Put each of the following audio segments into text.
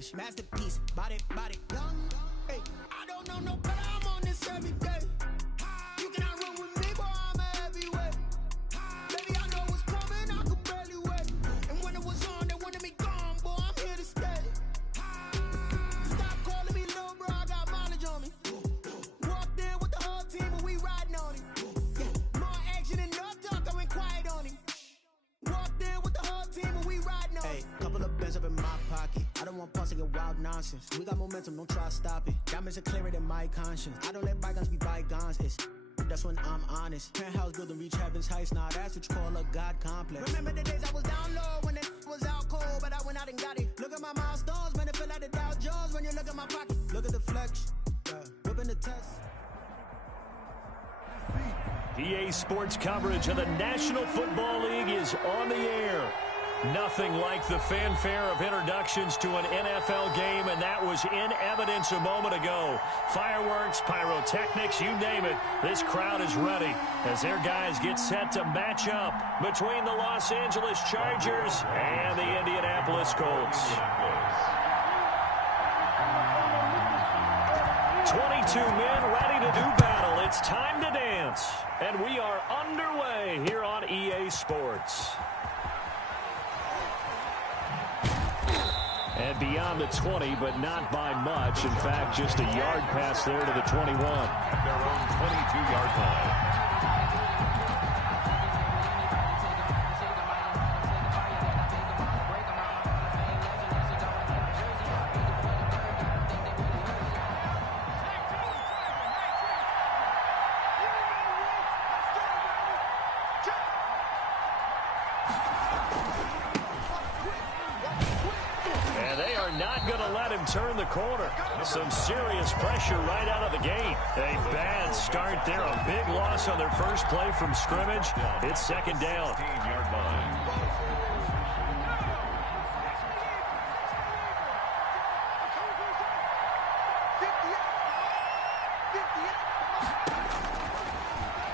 English. Masterpiece, body, young. Hey, I don't know no better, I'm on this every day. You cannot run with me, boy, I'm a heavyweight. Baby, I know what's coming, I could barely wait. And when it was on, they wanted me gone, boy, I'm here to stay. Stop calling me little bro, I got mileage on me. Walked in with the whole team and we riding on him. Yeah, more action than no talk, I went quiet on him. Walked in with the whole team and we riding on him. Hey, couple of bins up in my pocket. I don't want pulse to get wild nonsense. We got momentum, don't try to stop it. Diamonds are clearer than my conscience. I don't let bygones be bygones. That's when I'm honest. Penthouse building reach heaven's heights. Now that's what you call a God complex. Remember the days I was down low when it was out cold, but I went out and got it. Look at my milestones, man, it feel like the Dow Jones when you look at my pocket. Look at the flex, whipping the test. EA Sports coverage of the National Football League is on the air. Nothing like the fanfare of introductions to an NFL game, and that was in evidence a moment ago. Fireworks, pyrotechnics, you name it. This crowd is ready as their guys get set to match up between the Los Angeles Chargers and the Indianapolis Colts. 22 men ready to do battle. It's time to dance. And we are underway here on EA Sports. And beyond the 20, but not by much. In fact, just a yard pass there to the 21. At their own 22-yard line. Turn the corner. Some serious pressure right out of the gate. A bad start there. A big loss on their first play from scrimmage. It's second down.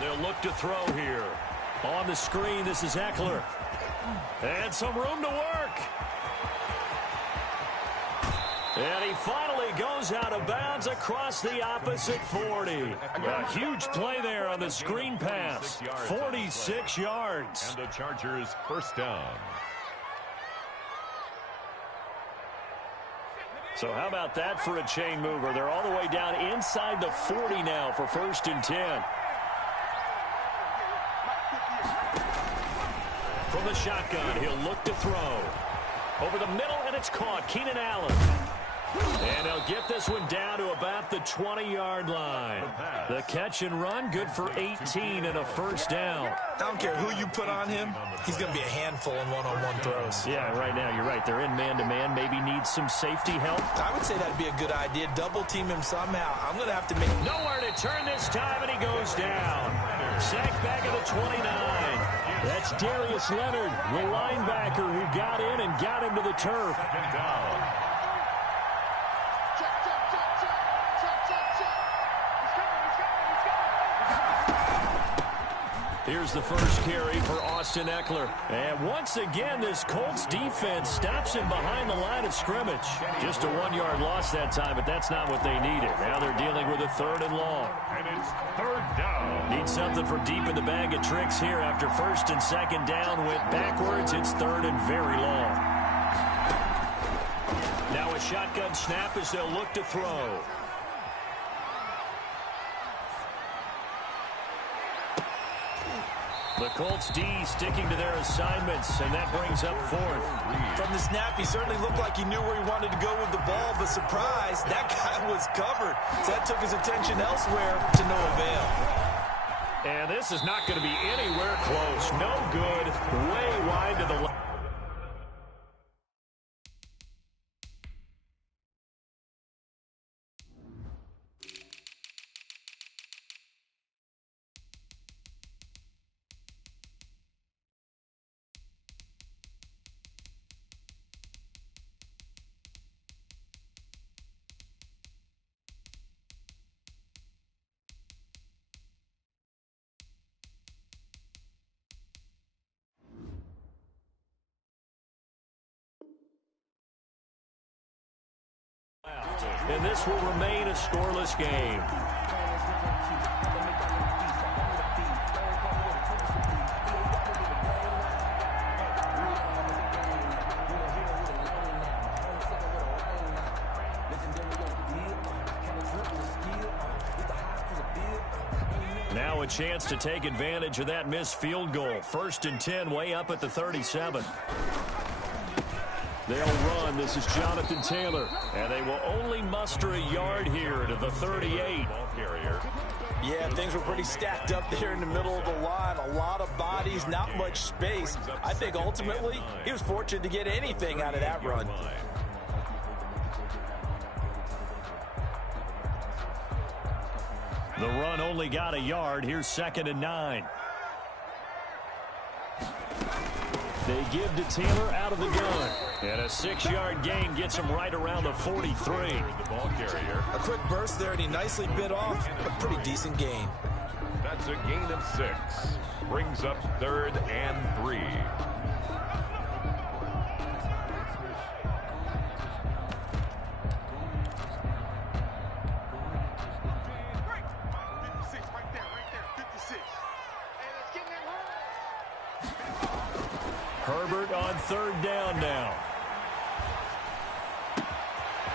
They'll look to throw here. On the screen, this is Eckler. And some room to work. And he finally goes out of bounds across the opposite 40. A huge play there on the screen pass. 46 yards. And the Chargers first down. So how about that for a chain mover? They're all the way down inside the 40 now for 1st and 10. From the shotgun, he'll look to throw. Over the middle, and it's caught. Keenan Allen. And they'll get this one down to about the 20-yard line. The catch and run, good for 18 and a first down. I don't care who you put on him. He's going to be a handful in one-on-one throws. Yeah, right now, you're right. They're in man-to-man. Maybe needs some safety help. I would say that'd be a good idea. Double-team him somehow. I'm going to have to make... Nowhere to turn this time, and he goes down. Sacked back at the 29. That's Darius Leonard, the linebacker who got in and got him to the turf. Here's the first carry for Austin Eckler. And once again, this Colts defense stops him behind the line of scrimmage. Just a 1-yard loss that time, but that's not what they needed. Now they're dealing with a 3rd and long. And it's 3rd down. Need something for deep in the bag of tricks here. After 1st and 2nd down went backwards, it's 3rd and very long. Now a shotgun snap as they'll look to throw. The Colts D sticking to their assignments, and that brings up 4th. From the snap, he certainly looked like he knew where he wanted to go with the ball, but surprise, that guy was covered. So that took his attention elsewhere to no avail. And this is not going to be anywhere close. No good. Way wide to the left. left, and this will remain a scoreless game. Now a chance to take advantage of that missed field goal. 1st and 10, way up at the 37. They'll run. This is Jonathan Taylor. And they will only muster a yard here to the 38. Yeah, things were pretty stacked up there in the middle of the line. A lot of bodies, not much space. I think ultimately he was fortunate to get anything out of that run. The run only got a yard. Here's 2nd and 9. They give to Taylor out of the gun. And a 6-yard gain gets him right around the 43. The ball carrier. A quick burst there, and he nicely bit off a pretty decent gain. That's a gain of 6. Brings up 3rd and 3. Herbert on 3rd down now.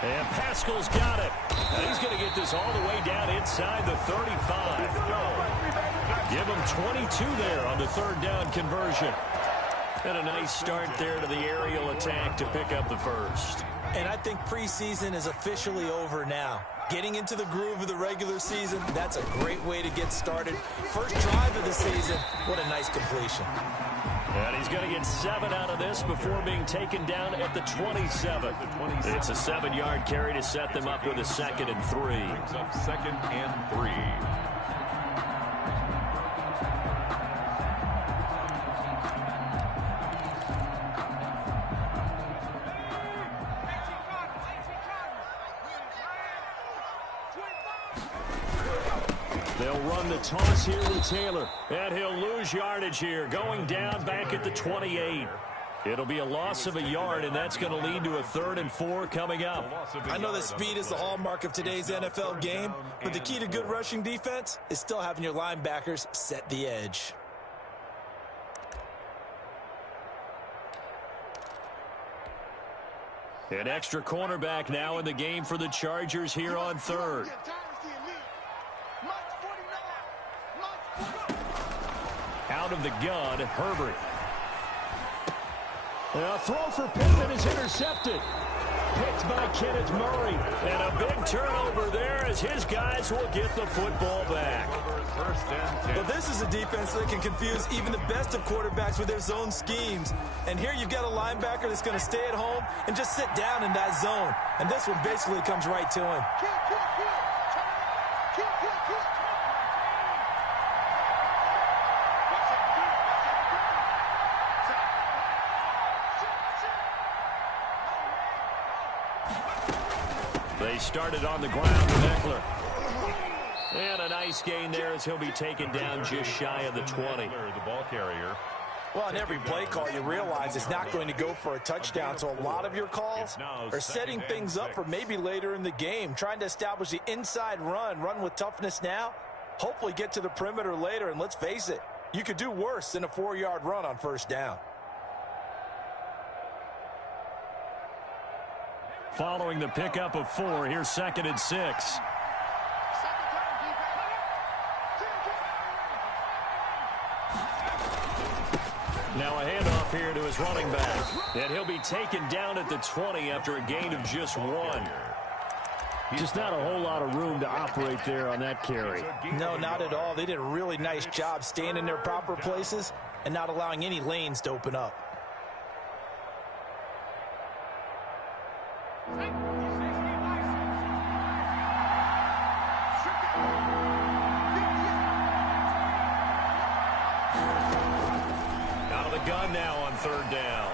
And Pascal's got it. And he's going to get this all the way down inside the 35. Give him 22 there on the 3rd down conversion. And a nice start there to the aerial attack to pick up the first. And I think preseason is officially over now. Getting into the groove of the regular season, that's a great way to get started. First drive of the season, what a nice completion. And he's going to get 7 out of this before being taken down at the 27. It's a 7-yard carry to set them up with a 2nd and 3. Brings up 2nd and 3. They'll run the toss here with Taylor. And he'll lose yardage here, going down back at the 28. It'll be a loss of a yard, and that's going to lead to a 3rd and 4 coming up. I know that speed is the hallmark of today's NFL game, but the key to good rushing defense is still having your linebackers set the edge. An extra cornerback now in the game for the Chargers here on 3rd. Out of the gun, Herbert. A throw for Pittman is intercepted. Picked by Kenneth Murray. And a big turnover there as his guys will get the football back. Well, this is a defense that can confuse even the best of quarterbacks with their zone schemes. And here you've got a linebacker that's going to stay at home and just sit down in that zone. And this one basically comes right to him. They started on the ground with Eckler. And a nice gain there as he'll be taken down just shy of the 20. The ball carrier. Well, on every play call, you realize it's not going to go for a touchdown. So a lot of your calls are setting things up for maybe later in the game, trying to establish the inside run with toughness now, hopefully get to the perimeter later. And let's face it, you could do worse than a 4-yard run on 1st down. Following the pickup of 4, here's 2nd and 6. Now a handoff here to his running back. And he'll be taken down at the 20 after a gain of just 1. Just not a whole lot of room to operate there on that carry. No, not at all. They did a really nice job staying in their proper places and not allowing any lanes to open up. Out of the gun now on 3rd down.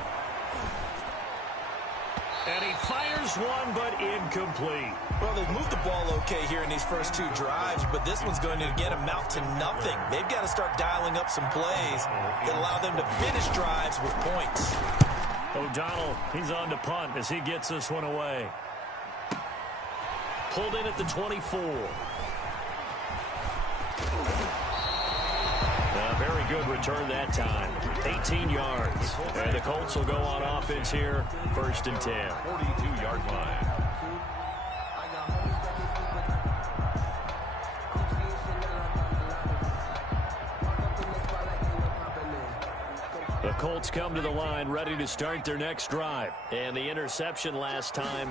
And he fires one, but incomplete. Well, they've moved the ball okay here in these first 2 drives, but this one's going to again amount to nothing. They've got to start dialing up some plays that allow them to finish drives with points. O'Donnell, he's on to punt as he gets this one away. pulled in at the 24. A very good return that time. 18 yards. And the Colts will go on offense here, 1st and 10. 42-yard line. The Colts come to the line ready to start their next drive. And the interception last time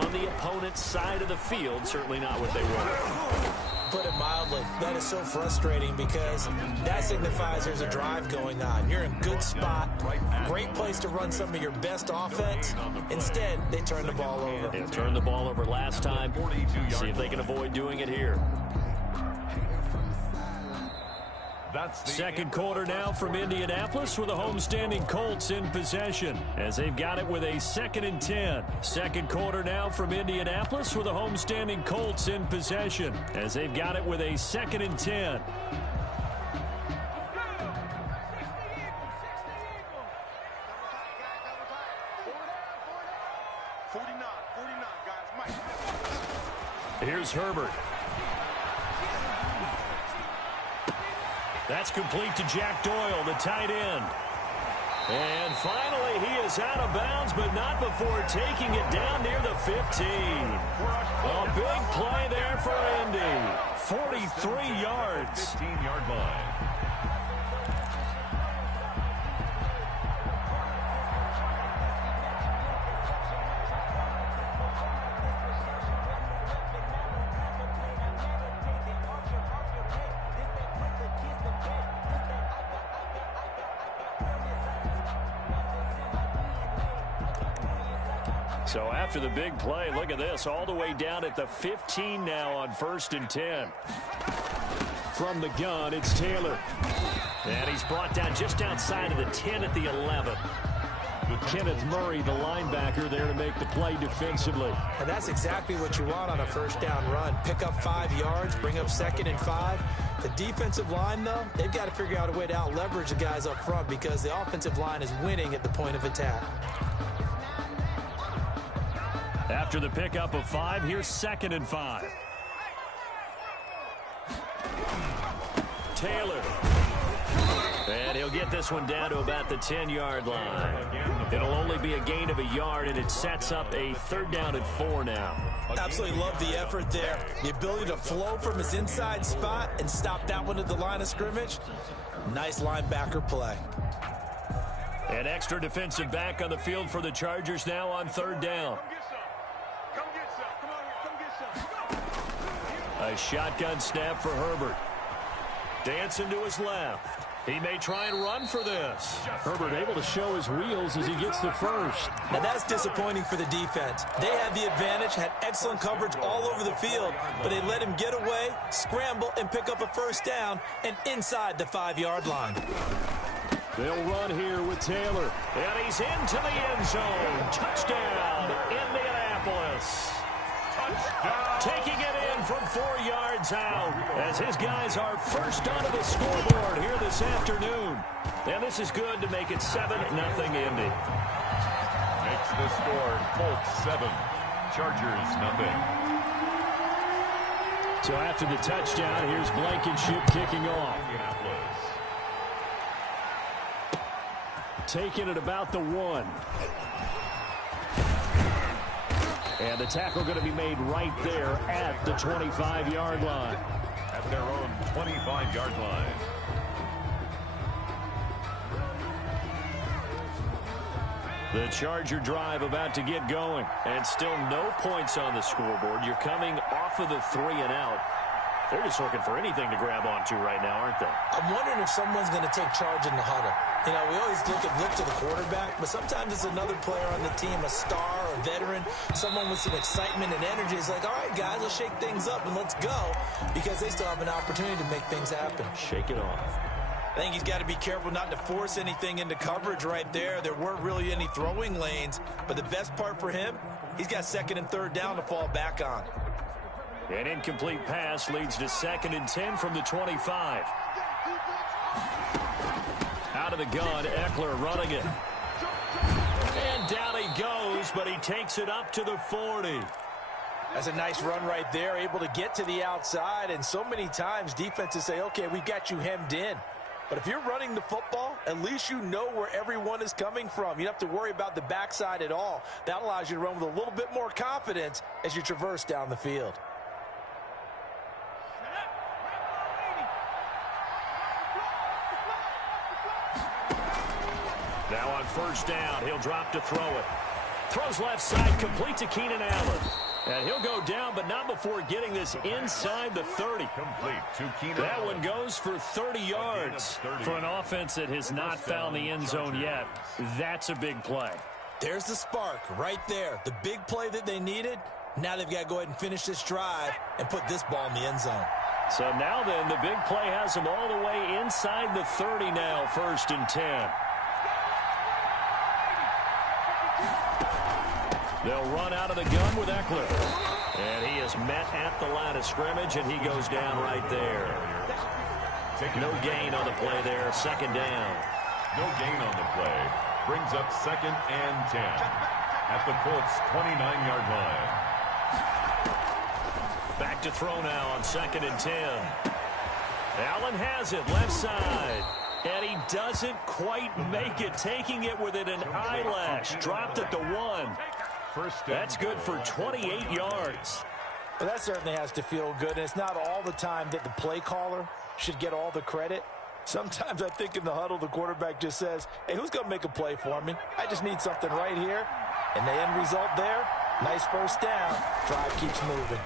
on the opponent's side of the field, certainly not what they wanted. Put it mildly, that is so frustrating because that signifies there's a drive going on. You're in a good spot, great place to run some of your best offense. Instead, they turn the ball over. They turned the ball over last time. See if they can avoid doing it here. Second quarter now from Indianapolis with the homestanding Colts in possession as they've got it with a 2nd and 10. Second quarter now from Indianapolis with the homestanding Colts in possession as they've got it with a 2nd and 10. Here's Herbert. That's complete to Jack Doyle, the tight end. And finally, he is out of bounds, but not before taking it down near the 15. A big play there for Indy. 43 yards. 15-yard line. So after the big play, look at this, all the way down at the 15 now on 1st and 10. From the gun, it's Taylor. And he's brought down just outside of the 10 at the 11. Kenneth Murray, the linebacker, there to make the play defensively. And that's exactly what you want on a 1st down run. Pick up 5 yards, bring up 2nd and 5. The defensive line, though, they've got to figure out a way to out-leverage the guys up front because the offensive line is winning at the point of attack. After the pickup of 5, here's 2nd and 5. Taylor. And he'll get this one down to about the 10-yard line. It'll only be a gain of a yard, and it sets up a 3rd down and 4 now. Absolutely love the effort there. The ability to flow from his inside spot and stop that one at the line of scrimmage. Nice linebacker play. An extra defensive back on the field for the Chargers now on 3rd down. A shotgun snap for Herbert. Dancing to his left. He may try and run for this. Herbert able to show his wheels as he gets the first. Now that's disappointing for the defense. They had the advantage, had excellent coverage all over the field, but they let him get away, scramble, and pick up a 1st down and inside the 5-yard line. They'll run here with Taylor. And he's into the end zone. Touchdown, Indianapolis. Touchdown. Taking it in from 4 yards out as his guys are first onto the scoreboard here this afternoon. And this is good to make it 7-0 Indy. Makes the score Colts 7, Chargers 0. So after the touchdown, here's Blankenship kicking off. Taking it about the 1. And the tackle going to be made right there at the 25-yard line. At their own 25-yard line. The Charger drive about to get going. And still no points on the scoreboard. You're coming off of the 3 and out. They're just looking for anything to grab onto right now, aren't they? I'm wondering if someone's going to take charge in the huddle. You know, we always look to the quarterback, but sometimes it's another player on the team, a star, a veteran, someone with some excitement and energy. It's like, all right, guys, let's shake things up and let's go, because they still have an opportunity to make things happen. Shake it off. I think he's got to be careful not to force anything into coverage right there. There weren't really any throwing lanes, but the best part for him, he's got 2nd and 3rd down to fall back on. An incomplete pass leads to 2nd and 10 from the 25. Out of the gun, Eckler running it. And down he goes, but he takes it up to the 40. That's a nice run right there, able to get to the outside, and so many times defenses say, okay, we've got you hemmed in. But if you're running the football, at least you know where everyone is coming from. You don't have to worry about the backside at all. That allows you to run with a little bit more confidence as you traverse down the field. Now on first down, he'll drop to throw it. Throws left side, complete to Keenan Allen. And he'll go down, but not before getting this inside the 30. Complete to Keenan That Allen. one goes for 30 yards. For an offense that has not found the end zone yet, that's a big play. There's the spark right there. The big play that they needed. Now they've got to go ahead and finish this drive and put this ball in the end zone. So now then, the big play has them all the way inside the 30 now, 1st and 10. They'll run out of the gun with Eckler. And he is met at the line of scrimmage, and he goes down right there. No gain on the play there, 2nd down. No gain on the play. Brings up 2nd and 10 at the Colts' 29-yard line. Back to throw now on 2nd and 10. Allen has it, left side. And he doesn't quite make it, taking it within an eyelash. Dropped at the 1. That's good for 28 yards. Well, that certainly has to feel good, and it's not all the time that the play caller should get all the credit. Sometimes I think in the huddle, the quarterback just says, hey, who's going to make a play for me? I just need something right here. And the end result there, nice first down. Drive keeps moving.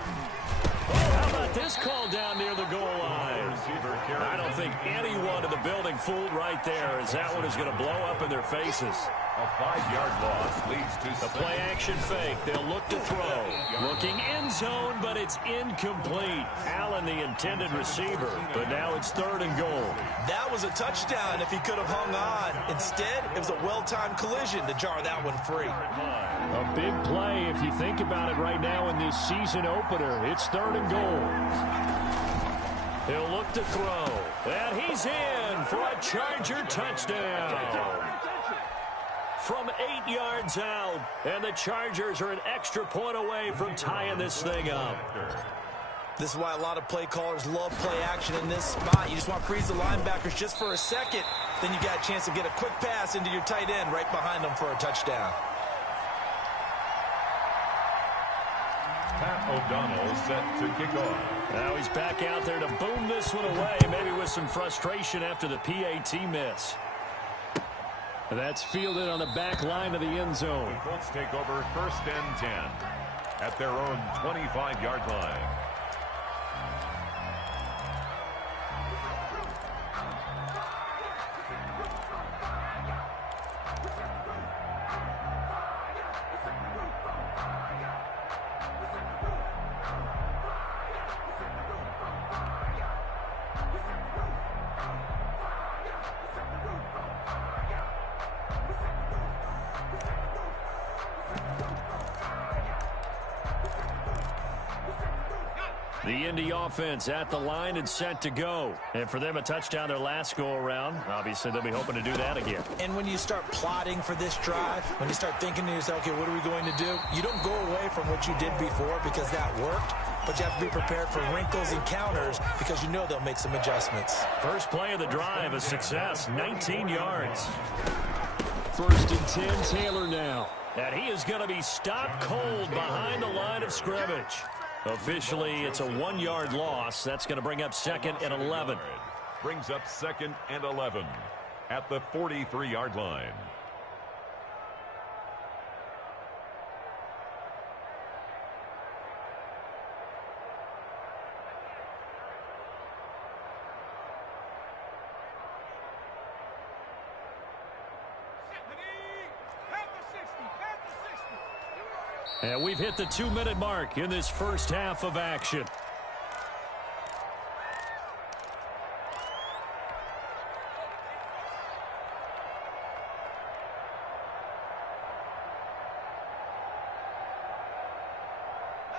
How about this call down near the goal line? I don't think anyone in the building fooled right there, as that one is going to blow up in their faces. A 5-yard loss leads to A play-action fake. They'll look to throw. Looking end zone, but it's incomplete. Allen, the intended receiver, but now it's 3rd and goal. That was a touchdown if he could have hung on. Instead, it was a well-timed collision to jar that one free. A big play if you think about it right now in this season opener. It's 3rd and goal. He'll look to throw. And he's in for a Charger touchdown. From 8 yards out, and the Chargers are an extra point away from tying this thing up. This is why a lot of play callers love play action in this spot. You just want to freeze the linebackers just for a second. Then you got a chance to get a quick pass into your tight end right behind them for a touchdown. Pat O'Donnell set to kick off. Now he's back out there to boom this one away, maybe with some frustration after the PAT miss. That's fielded on the back line of the end zone. The Colts take over 1st and 10 at their own 25-yard line. The Indy offense at the line and set to go. And for them, a touchdown their last go-around. Obviously, they'll be hoping to do that again. And when you start plotting for this drive, when you start thinking to yourself, okay, what are we going to do? You don't go away from what you did before because that worked, but you have to be prepared for wrinkles and counters because you know they'll make some adjustments. First play of the drive, a success, 19 yards. 1st and 10, Taylor now. And he is going to be stopped cold behind the line of scrimmage. Officially, it's a 1-yard loss. That's going to bring up 2nd and 11. Brings up 2nd and 11 at the 43-yard line. And we've hit the 2-minute mark in this first half of action.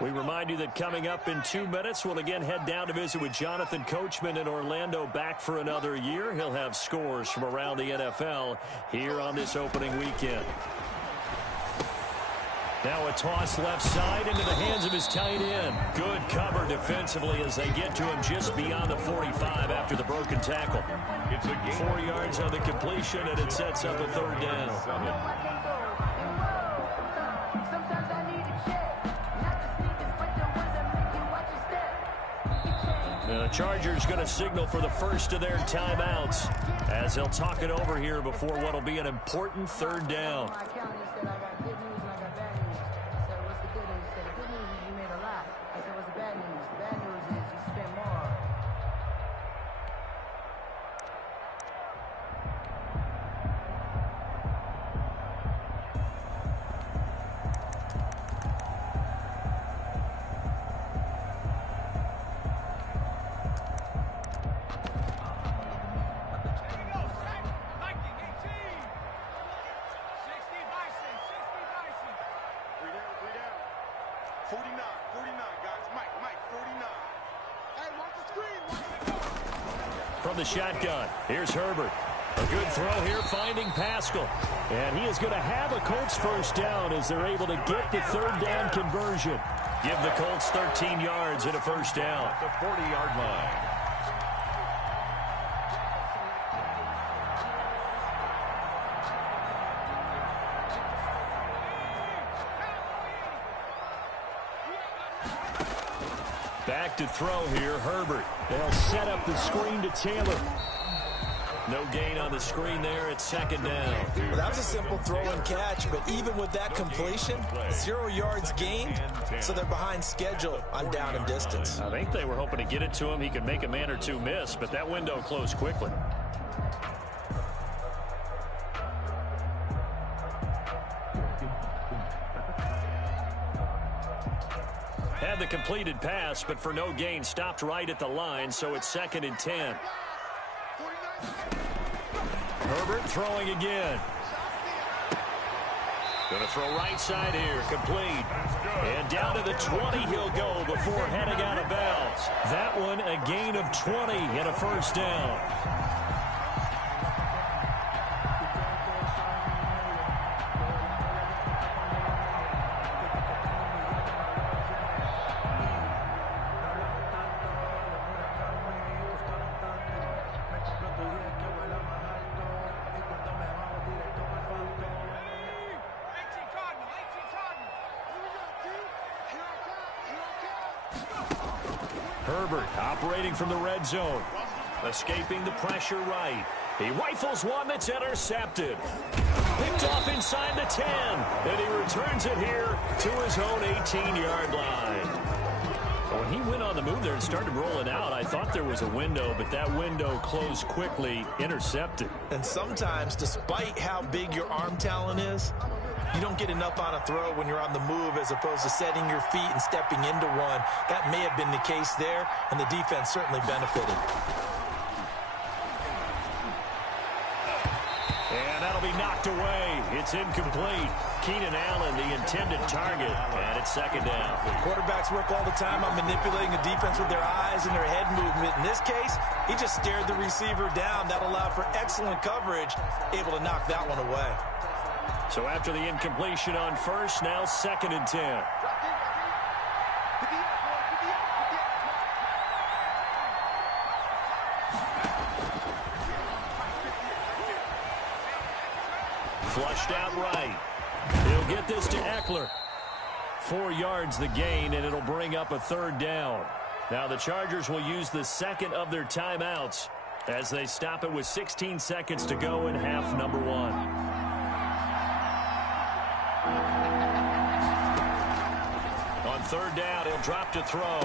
We remind you that coming up in 2 minutes, we'll again head down to visit with Jonathan Coachman in Orlando, back for another year. He'll have scores from around the NFL here on this opening weekend. Now a toss left side into the hands of of his tight end. Good cover defensively as they get to him just beyond the 45 after the broken tackle. It's a gain. 4 yards on the completion, and it sets up a third down. The Chargers going to signal for the first of their timeouts as they'll talk it over here before what will be an important third down. From the shotgun, here's Herbert. A good throw here, finding Pascal. And he is going to have a Colts first down as they're able to get the third down conversion. Give the Colts 13 yards and a first down. At the 40-yard line. Back to throw here, Herbert. They'll set up the screen to Taylor. No gain on the screen there. It's second down. Well, that was a simple throw and catch, but even with that completion, 0 yards gained, so they're behind schedule on down and distance. I think they were hoping to get it to him. He could make a man or two miss, but that window closed quickly. Had the completed pass, but for no gain, stopped right at the line, so it's second and 10. Herbert throwing again. Going to throw right side here, complete. And down to the 20 he'll go before heading out of bounds. That one a gain of 20 and a first down. Herbert operating from the red zone. Escaping the pressure right. He rifles one that's intercepted. Picked off inside the 10. And he returns it here to his own 18-yard line. When he went on the move there and started rolling out, I thought there was a window, but that window closed quickly, intercepted. And sometimes, despite how big your arm talent is, you don't get enough on a throw when you're on the move as opposed to setting your feet and stepping into one. That may have been the case there, and the defense certainly benefited. And that'll be knocked away. It's incomplete. Keenan Allen, the intended target, and it's second down. Quarterbacks work all the time on manipulating the defense with their eyes and their head movement. In this case, he just stared the receiver down. That allowed for excellent coverage, able to knock that one away. So after the incompletion on first, now second and 10. Flushed out right. He'll get this to Eckler. 4 yards the gain, and it'll bring up a third down. Now the Chargers will use the second of their timeouts as they stop it with 16 seconds to go in half number 1. On third down, he'll drop to throw.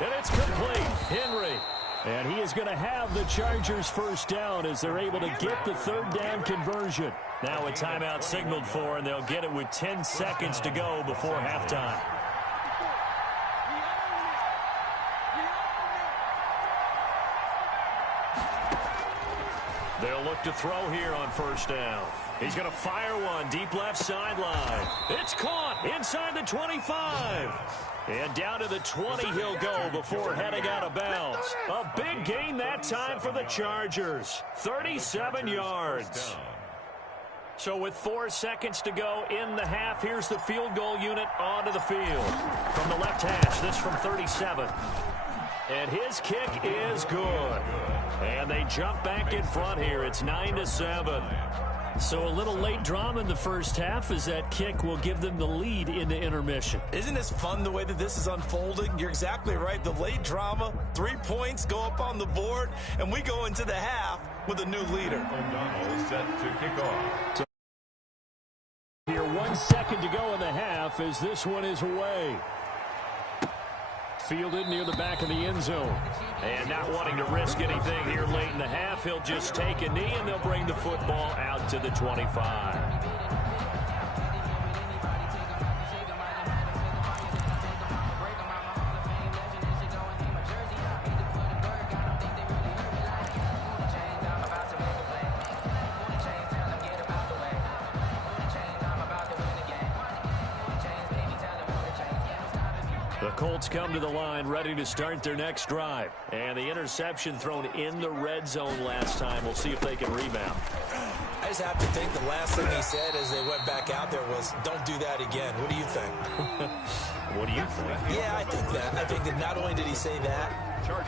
And it's complete. Henry. And he is going to have the Chargers first down as they're able to get the third down conversion. Now a timeout signaled for, and they'll get it with 10 seconds to go before halftime. They'll look to throw here on first down. He's going to fire one deep left sideline. It's caught inside the 25. And down to the 20 he'll go before heading out of bounds. A big gain that time for the Chargers. 37 yards. So with 4 seconds to go in the half, here's the field goal unit onto the field. From the left hash, this from 37. And his kick is good. And they jump back in front here. It's 9-7. So a little late drama in the first half as that kick will give them the lead into intermission. Isn't this fun the way that this is unfolding? You're exactly right. The late drama, 3 points go up on the board, and we go into the half with a new leader. O'Donnell set to kick off. Here 1 second to go in the half as this one is away. Fielded near the back of the end zone. And not wanting to risk anything here late in the half, he'll just take a knee and they'll bring the football out to the 25. The Colts come to the line ready to start their next drive. And the interception thrown in the red zone last time. We'll see if they can rebound. I just have to think the last thing he said as they went back out there was, don't do that again. What do you think? What do you think? Yeah, I think that. I think that not only did he say that,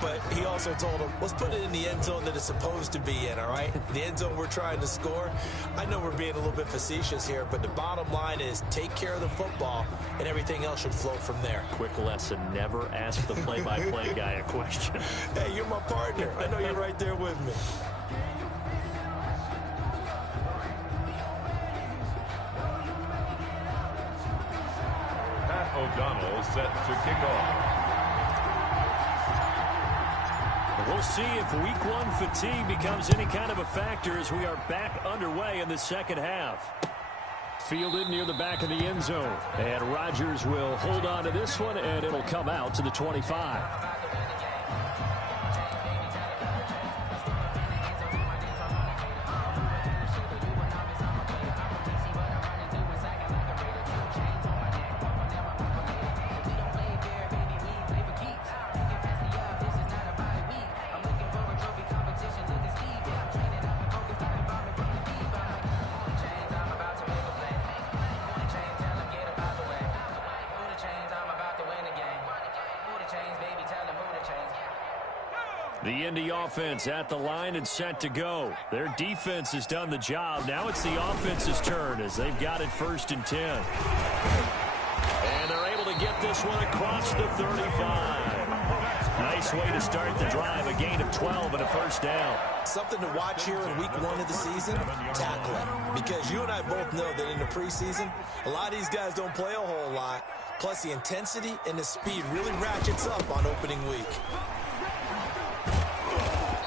but he also told him, let's put it in the end zone that it's supposed to be in, all right? The end zone we're trying to score. I know we're being a little bit facetious here, but the bottom line is take care of the football, and everything else should flow from there. Quick lesson, never ask the play-by-play guy a question. Hey, you're my partner. I know you're right there with me. O'Donnell set to kick off. We'll see if week 1 fatigue becomes any kind of a factor as we are back underway in the second half. Fielded near the back of the end zone. And Rodgers will hold on to this one, and it'll come out to the 25. The Indy offense at the line and set to go. Their defense has done the job. Now it's the offense's turn as they've got it 1st and 10. And they're able to get this one across the 35. Nice way to start the drive. A gain of 12 and a first down. Something to watch here in week 1 of the season, tackling. Because you and I both know that in the preseason, a lot of these guys don't play a whole lot. Plus the intensity and the speed really ratchets up on opening week.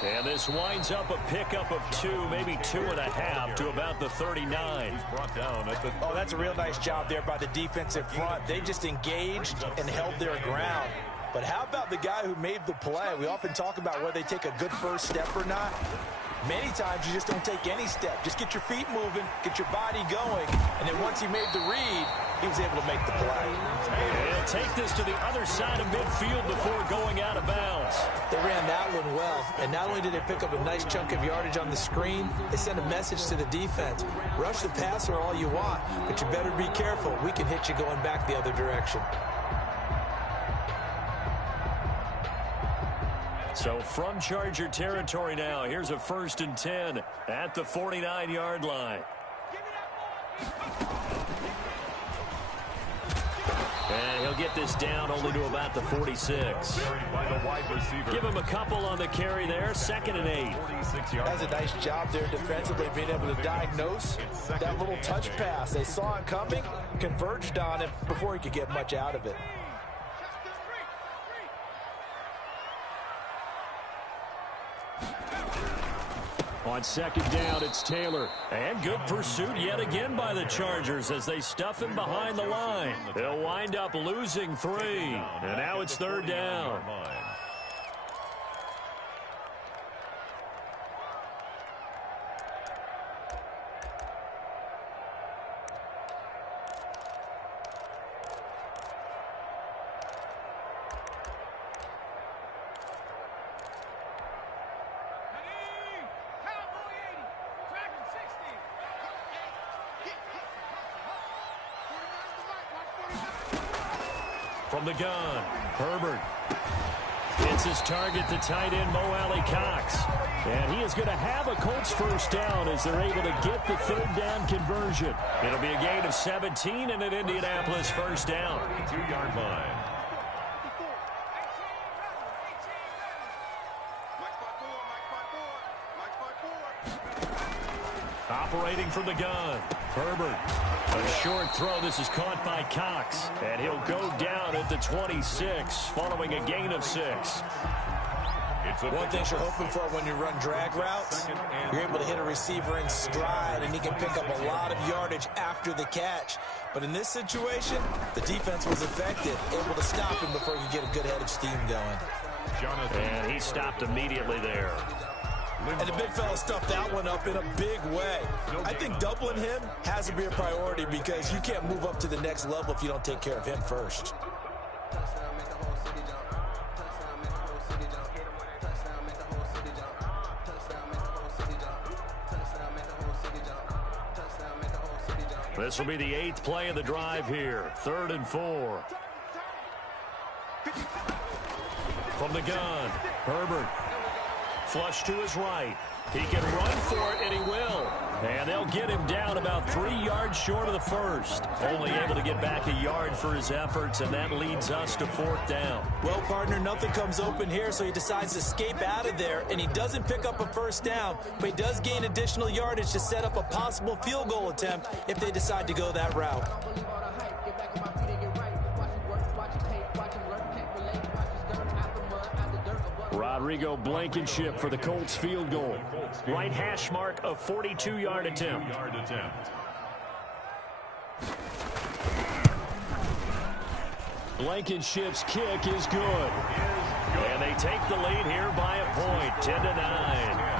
And this winds up a pickup of 2, maybe 2.5 to about the 39. He's brought down at the Oh, that's a real nice job there by the defensive front. They just engaged and held their ground. But how about the guy who made the play? We often talk about whether they take a good first step or not. Many times you just don't take any step. Just get your feet moving, get your body going, and then once he made the read, he was able to make the play. He'll take this to the other side of midfield before going out of bounds. They ran that one well, and not only did they pick up a nice chunk of yardage on the screen, they sent a message to the defense. Rush the passer all you want, but you better be careful. We can hit you going back the other direction. So from Charger territory now, here's a 1st and 10 at the 49-yard line. And he'll get this down only to about the 46. Give him a couple on the carry there. 2nd and 8. That's a nice job there defensively, being able to diagnose that little touch pass. They saw it coming, converged on it before he could get much out of it. On 2nd down, it's Taylor. And good pursuit yet again by the Chargers as they stuff him behind the line. They'll wind up losing 3. And now it's 3rd down. From the gun, Herbert. It's his target, the tight end, Mo Alley Cox. And he is going to have a Colts first down as they're able to get the third down conversion. It'll be a gain of 17 and an Indianapolis first down. 2-yard line. Operating from the gun, Herbert. A short throw. This is caught by Cox. And he'll go down at the 26 following a gain of 6. One thing you're hoping for when you run drag routes, you're able to hit a receiver in stride, and he can pick up a lot of yardage after the catch. But in this situation, the defense was effective, able to stop him before he could get a good head of steam going. And he stopped immediately there. And the big fella stuffed that one up in a big way. I think doubling him has to be a priority because you can't move up to the next level if you don't take care of him first. This will be the 8th play of the drive here. 3rd and 4. From the gun, Herbert. Flush to his right. He can run for it, and he will. And they'll get him down about 3 yards short of the first. Only able to get back a yard for his efforts, and that leads us to 4th down. Well, partner, nothing comes open here, so he decides to escape out of there, and he doesn't pick up a first down, but he does gain additional yardage to set up a possible field goal attempt if they decide to go that route. Rodrigo Blankenship for the Colts field goal. Right hash mark of 42-yard attempt. Blankenship's kick is good. And they take the lead here by a point, 10-9.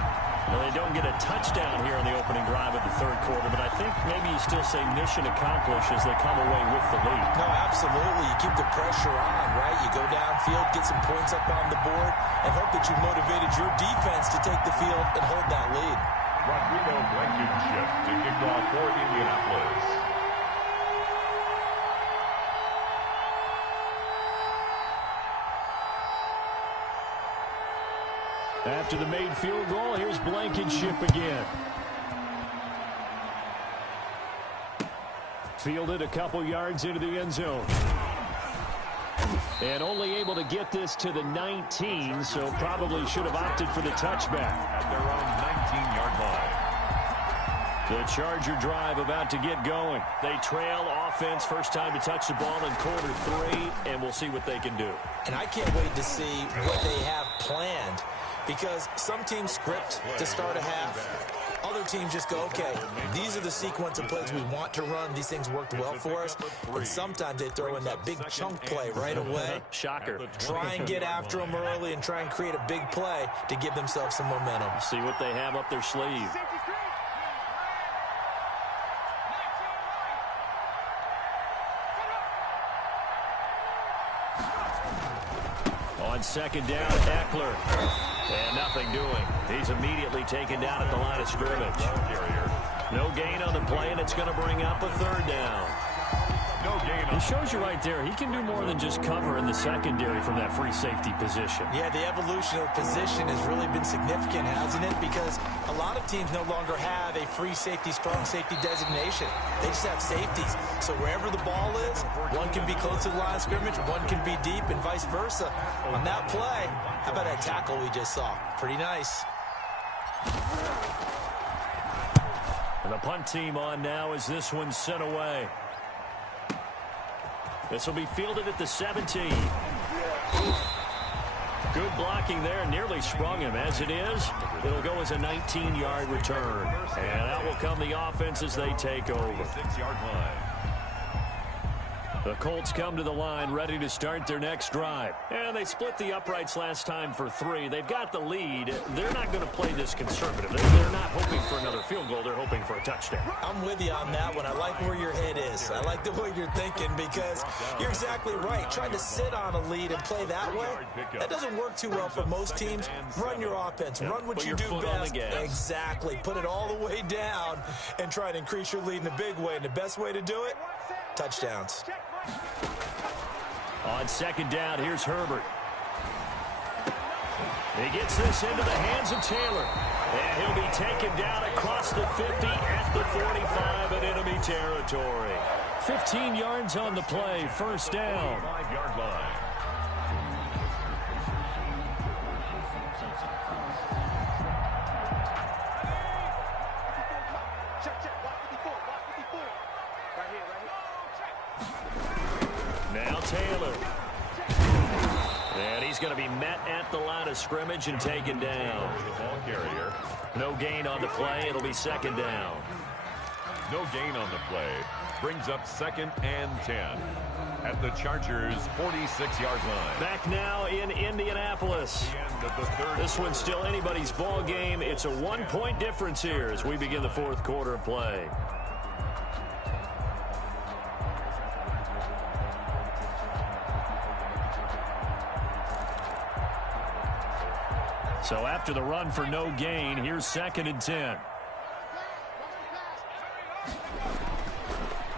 Well, they don't get a touchdown here on the opening drive of the 3rd quarter, but I think maybe you still say mission accomplished as they come away with the lead. No, absolutely. You keep the pressure on, right? You go downfield, get some points up on the board, and hope that you motivated your defense to take the field and hold that lead. Rodrigo Blankenship to kick off for Indianapolis. After the made field goal, here's Blankenship again. Fielded a couple yards into the end zone. And only able to get this to the 19, so probably should have opted for the touchback. At their own 19-yard line. The Charger drive about to get going. They trail offense, first time to touch the ball in quarter 3, and we'll see what they can do. And I can't wait to see what they have planned. Because some teams script to start a half. Other teams just go, okay, these are the sequence of plays we want to run. These things worked well for us. And sometimes they throw in that big chunk play right away. Shocker. Try and get after them early and try and create a big play to give themselves some momentum. See what they have up their sleeve. On 2nd down, Eckler. And nothing doing. He's immediately taken down at the line of scrimmage. No gain on the play, and it's going to bring up a 3rd down. No gain. He shows you right there, he can do more than just cover in the secondary from that free safety position. Yeah, the evolution of position has really been significant, hasn't it? Because a lot of teams no longer have a free safety, strong safety designation. They just have safeties. So wherever the ball is, one can be close to the line of scrimmage, one can be deep, and vice versa. On that play, how about that tackle we just saw? Pretty nice. And the punt team on now as this one's sent away. This will be fielded at the 17. Good blocking there. Nearly sprung him. As it is, it'll go as a 19-yard return. And out will come the offense as they take over. 6-yard line. The Colts come to the line ready to start their next drive. And they split the uprights last time for 3. They've got the lead. They're not going to play this conservative. They're not hoping for another field goal. They're hoping for a touchdown. I'm with you on that one. I like where your head is. I like the way you're thinking because you're exactly right. Trying to sit on a lead and play that way, that doesn't work too well for most teams. Run your offense. Run what you do best. Exactly. Put it all the way down and try to increase your lead in a big way. And the best way to do it, touchdowns. On second down, here's Herbert. He gets this into the hands of Taylor. And he'll be taken down across the 50 at the 45 in enemy territory. 15 yards on the play, first down. 5-yard line. Now Taylor. And he's going to be met at the line of scrimmage and taken down. Ball carrier. No gain on the play. It'll be second down. No gain on the play. Brings up 2nd and 10 at the Chargers' 46-yard line. Back now in Indianapolis. This one's still anybody's ball game. It's a 1-point difference here as we begin the fourth quarter of play. So after the run for no gain, here's 2nd and 10.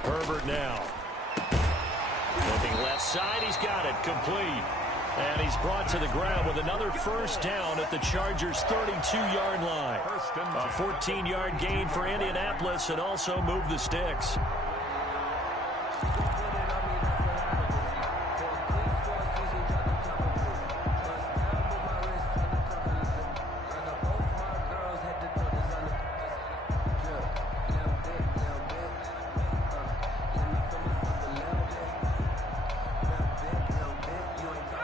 Herbert now. Looking left side, he's got it, complete. And he's brought to the ground with another first down at the Chargers' 32-yard line. A 14-yard gain for Indianapolis and also move the sticks.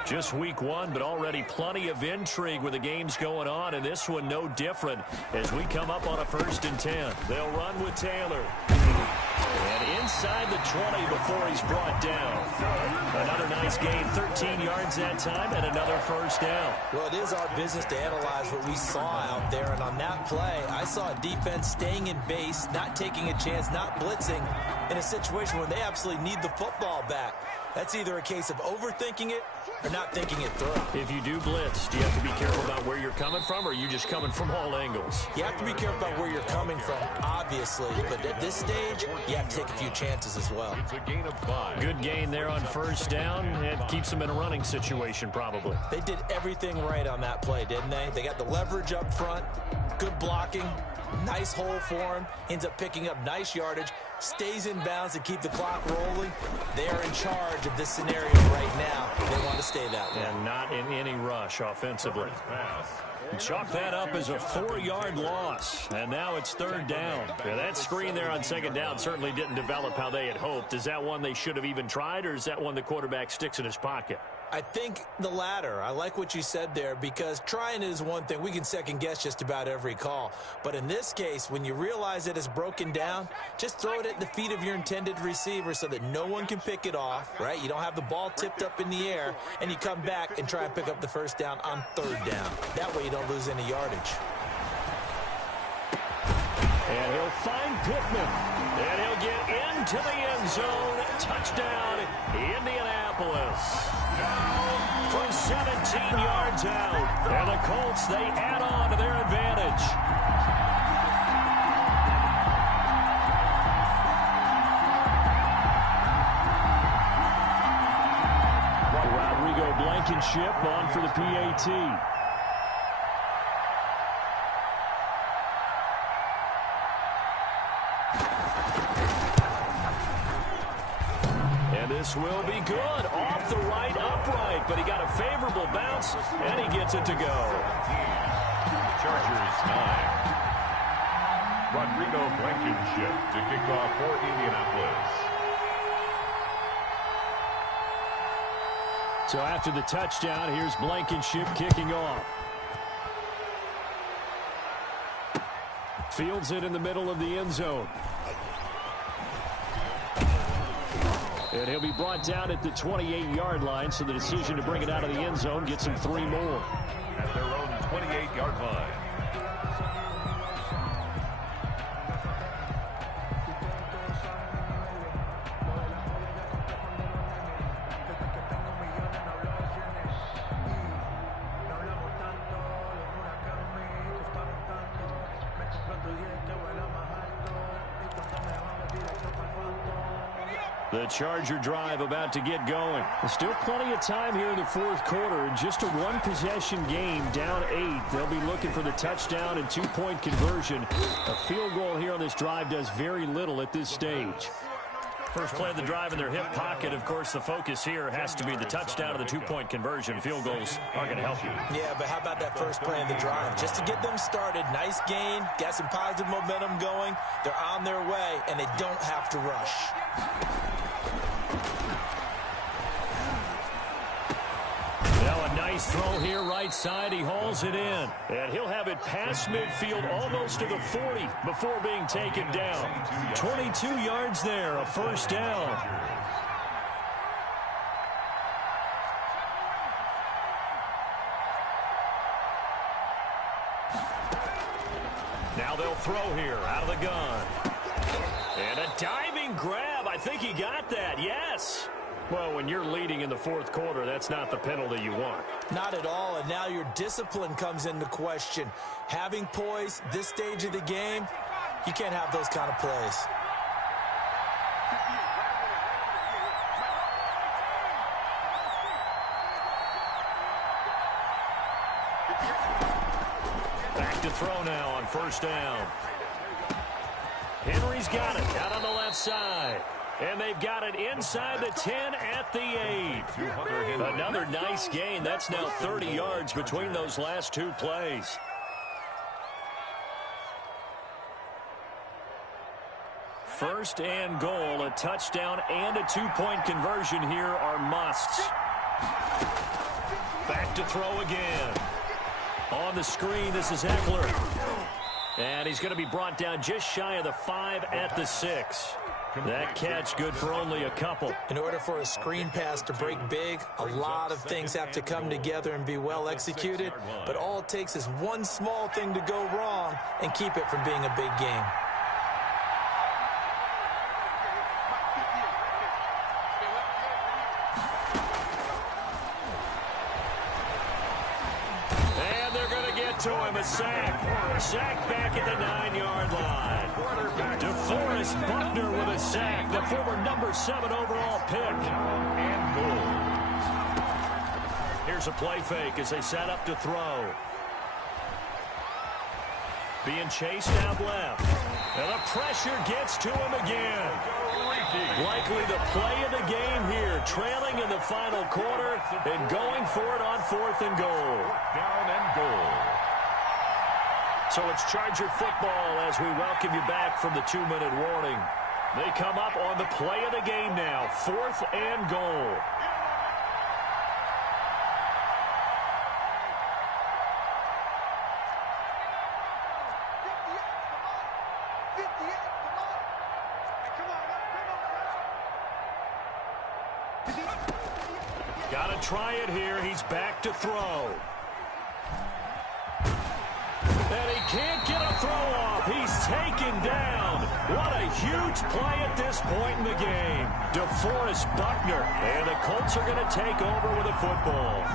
Just week one, but already plenty of intrigue with the games going on, and this one no different as we come up on a 1st and 10. They'll run with Taylor. And inside the 20 before he's brought down. Another nice gain, 13 yards that time, and another first down. Well, it is our business to analyze what we saw out there, and on that play, I saw a defense staying in base, not taking a chance, not blitzing, in a situation where they absolutely need the football back. That's either a case of overthinking it or not thinking it through. If you do blitz, do you have to be careful about where you're coming from, or are you just coming from all angles? You have to be careful about where you're coming from, obviously, but at this stage, you have to take a few chances as well. It's a gain of 5. Good gain there on first down. It keeps them in a running situation, probably. They did everything right on that play, didn't they? They got the leverage up front, good blocking, nice hole for him, ends up picking up nice yardage, stays in bounds to keep the clock rolling. They are in charge of this scenario right now. They want to stay that way. And not in any rush offensively. Chalk that up as a 4-yard loss. And now it's 3rd down. Yeah, that screen there on 2nd down certainly didn't develop how they had hoped. Is that one they should have even tried, or is that one the quarterback sticks in his pocket? I think the latter. I like what you said there, because trying is one thing. We can second guess just about every call. But in this case, when you realize it is broken down, just throw it at the feet of your intended receiver so that no one can pick it off, right? You don't have the ball tipped up in the air, and you come back and try and pick up the first down on 3rd down. That way you don't lose any yardage. And he'll find Pittman. And he'll get into the end zone. Touchdown, Indianapolis. From 17 yards out. And the Colts, they add on to their advantage. Rodrigo Blankenship on for the PAT. This will be good. Off the right upright, but he got a favorable bounce, and he gets it to go. Chargers 9. Rodrigo Blankenship to kick off for Indianapolis. So after the touchdown, here's Blankenship kicking off. Fields it in the middle of the end zone. And he'll be brought down at the 28-yard line, so the decision to bring it out of the end zone gets him 3 more. At their own 28-yard line. The Charger drive about to get going. There's still plenty of time here in the fourth quarter. Just a one-possession game, down 8. They'll be looking for the touchdown and two-point conversion. A field goal here on this drive does very little at this stage. First play of the drive in their hip pocket. Of course, the focus here has to be the touchdown and the two-point conversion. Field goals aren't going to help you. Yeah, but how about that first play of the drive? Just to get them started, nice gain, got some positive momentum going. They're on their way, and they don't have to rush. Now a nice throw here, right side. He hauls it in. And he'll have it past midfield almost to the 40 before being taken down. 22 yards there, a first down. Now they'll throw here out of the gun. And a diving grab. I think he got that, yes. Well, when you're leading in the fourth quarter, that's not the penalty you want. Not at all, and now your discipline comes into question. Having poise this stage of the game, you can't have those kind of plays. Back to throw now on first down. Henry's got it out on the left side. And they've got it inside the 10 at the 8. Another nice gain. That's now 30 yards between those last two plays. First and goal, a touchdown and a two-point conversion here are musts. Back to throw again. On the screen, this is Eckler. And he's going to be brought down just shy of the 5 at the 6. That catch good for only a couple. In order for a screen pass to break big, a lot of things have to come together and be well executed. But all it takes is one small thing to go wrong and keep it from being a big game. And they're going to get to him, a sack. Sack back at the 9-yard line. DeForest Buckner with a sack, the former number 7 overall pick. Here's a play fake as they set up to throw. Being chased out left. And the pressure gets to him again. Likely the play of the game here, trailing in the final quarter and going for it on 4th and goal. Down and goal. So it's Charger football as we welcome you back from the 2-minute warning. They come up on the play of the game now, 4th and goal. Got to try it here. He's back to throw. And he can't get a throw off. He's taken down. What a huge play at this point in the game. DeForest Buckner. And the Colts are going to take over with a football.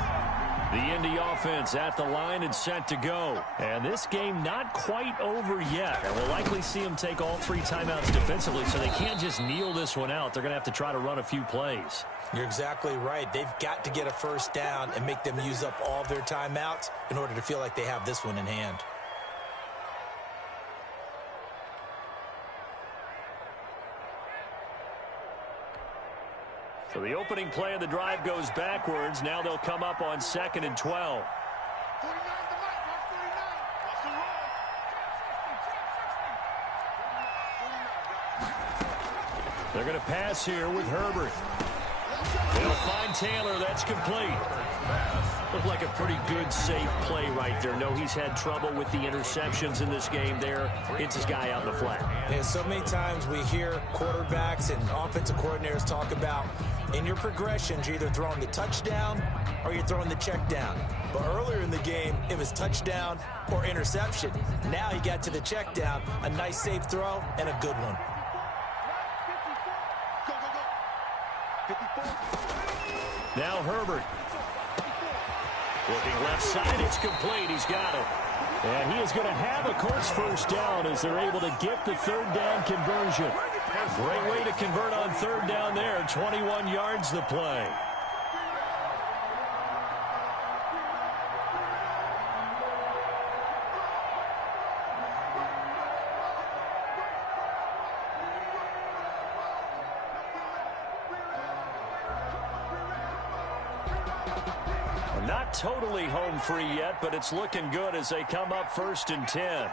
The Indy offense at the line and set to go. And this game not quite over yet. And we'll likely see them take all 3 timeouts defensively, so they can't just kneel this one out. They're going to have to try to run a few plays. You're exactly right. They've got to get a first down and make them use up all of their timeouts in order to feel like they have this one in hand. So the opening play of the drive goes backwards. Now they'll come up on 2nd and 12. They're going to pass here with Herbert. They'll find Taylor. That's complete. Looked like a pretty good, safe play right there. No, he's had trouble with the interceptions in this game there. Hits his guy out in the flat. And so many times we hear quarterbacks and offensive coordinators talk about in your progressions, you're either throwing the touchdown or you're throwing the check down. But earlier in the game, it was touchdown or interception. Now he got to the check down, a nice safe throw, and a good one. Now Herbert. Looking left side, it's complete. He's got it. And he is going to have a Colts first down as they're able to get the 3rd down conversion. Great way to convert on third down there. 21 yards the play. Not totally home free yet, but it's looking good as they come up 1st and 10.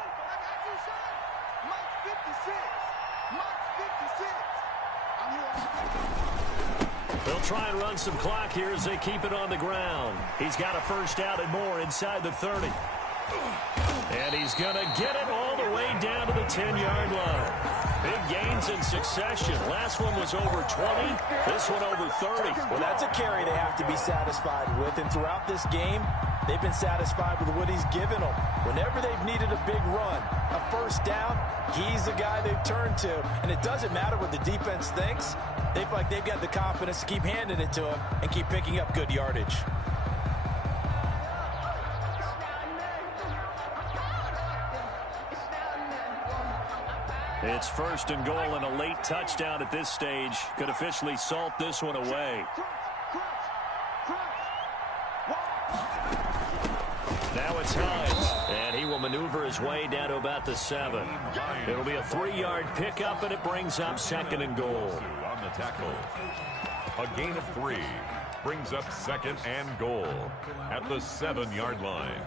They'll try and run some clock here as they keep it on the ground. He's got a first down and more inside the 30. And he's going to get it all the way down to the 10-yard line. Big gains in succession. Last one was over 20. This one over 30. Well, that's a carry they have to be satisfied with. And throughout this game, they've been satisfied with what he's given them. Whenever they've needed a big run, a first down, he's the guy they've turned to. And it doesn't matter what the defense thinks. They feel like they've got the confidence to keep handing it to him and keep picking up good yardage. It's 1st and goal and a late touchdown at this stage. Could officially salt this one away. Now it's Hines, and he will maneuver his way down to about the 7. It'll be a 3-yard pickup, and it brings up 2nd and goal. On the tackle. A gain of 3 brings up 2nd and goal at the 7-yard line.